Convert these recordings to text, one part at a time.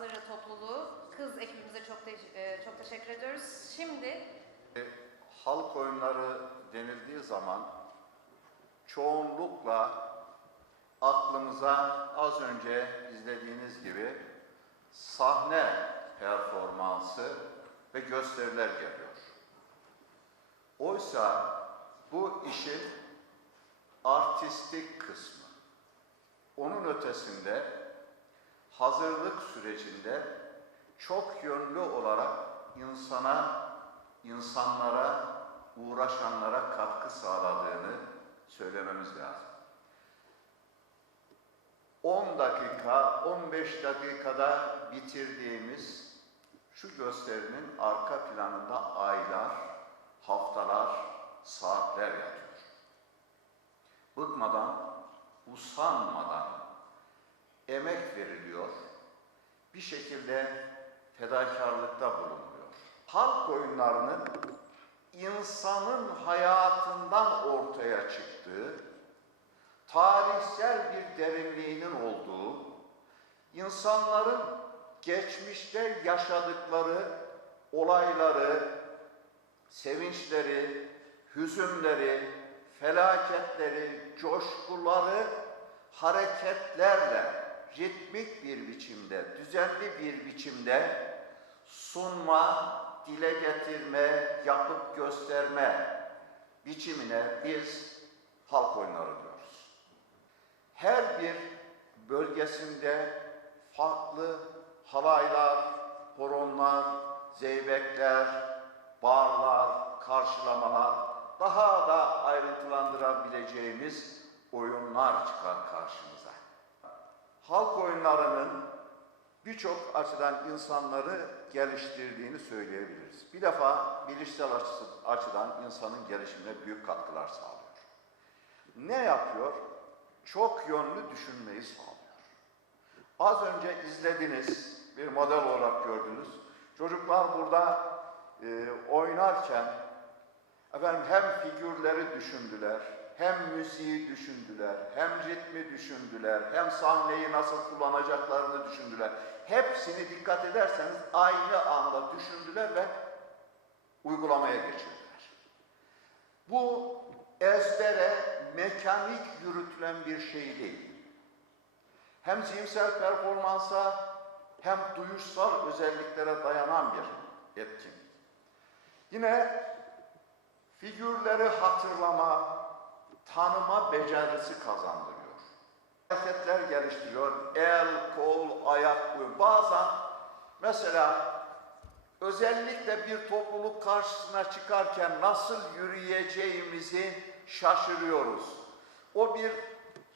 Dansları topluluğu, kız ekibimize çok te- e, çok teşekkür ediyoruz. Şimdi Halk oyunları denildiği zaman çoğunlukla aklımıza az önce izlediğiniz gibi sahne performansı ve gösteriler geliyor. Oysa bu işin artistik kısmı. Onun ötesinde hazırlık sürecinde çok yönlü olarak insana, insanlara, uğraşanlara katkı sağladığını söylememiz lazım. 10 dakika, 15 dakikada bitirdiğimiz şu gösterinin arka planında aylar, haftalar, saatler yatıyor. Bıkmadan, usanmadan emek veriliyor, bir şekilde fedakarlıkta bulunuyor. Halk oyunlarının insanın hayatından ortaya çıktığı, tarihsel bir derinliğinin olduğu, insanların geçmişte yaşadıkları olayları, sevinçleri, hüzünleri, felaketleri, coşkuları hareketlerle ritmik bir biçimde, düzenli bir biçimde sunma, dile getirme, yapıp gösterme biçimine biz halk oyunları diyoruz. Her bir bölgesinde farklı halaylar, horonlar, zeybekler, barlar, karşılamalar, daha da ayrıntılandırabileceğimiz oyunlar çıkar karşımıza. Halk oyunlarının birçok açıdan insanları geliştirdiğini söyleyebiliriz. Bir defa bilişsel açıdan insanın gelişimine büyük katkılar sağlıyor. Ne yapıyor? Çok yönlü düşünmeyi sağlıyor. Az önce izlediniz, bir model olarak gördünüz. Çocuklar burada e, oynarken efendim hem figürleri düşündüler, hem müziği düşündüler, hem ritmi düşündüler, hem sahneyi nasıl kullanacaklarını düşündüler. Hepsini dikkat ederseniz aynı anda düşündüler ve uygulamaya geçirdiler. Bu ezbere, mekanik yürütülen bir şey değil. Hem zihinsel performansa hem duyuşsal özelliklere dayanan bir etkin. Yine figürleri hatırlama, tanıma becerisi kazandırıyor. Hareketler geliştiriyor. El, kol, ayak, boyun. Bazen mesela özellikle bir topluluk karşısına çıkarken nasıl yürüyeceğimizi şaşırıyoruz. O bir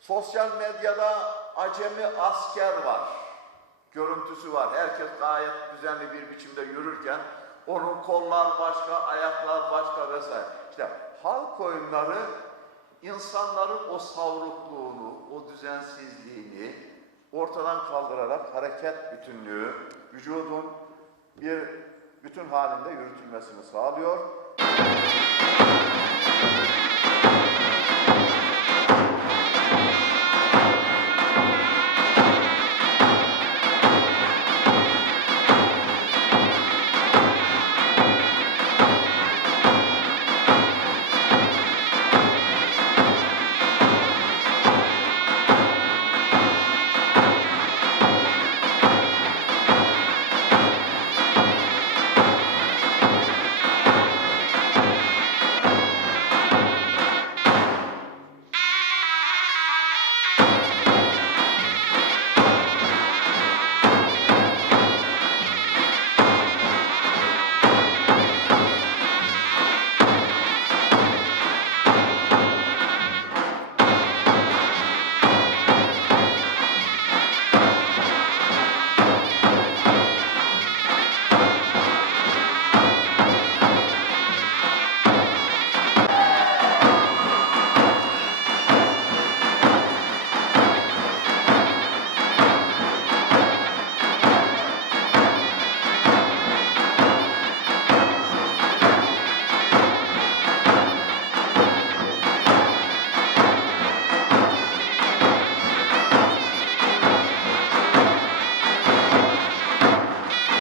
sosyal medyada acemi asker var. Görüntüsü var. Herkes gayet düzenli bir biçimde yürürken onun kollar başka, ayaklar başka vesaire. İşte halk oyunları insanların o savrukluğunu, o düzensizliğini ortadan kaldırarak hareket bütünlüğü, vücudun bir bütün halinde yürütülmesini sağlıyor.